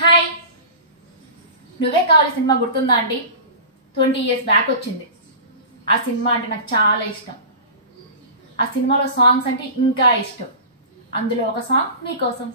Hi, నువ్వే కావాలి cinema గుర్తుందా అండి? 20 years బ్యాక్ వచ్చింది. ఆ సినిమా అంటే నాకు చాలా ఇష్టం. ఆ సినిమాలో సాంగ్స్ అంటే ఇంకా ఇష్టం. అందులో ఒక సాంగ్ మీకోసం.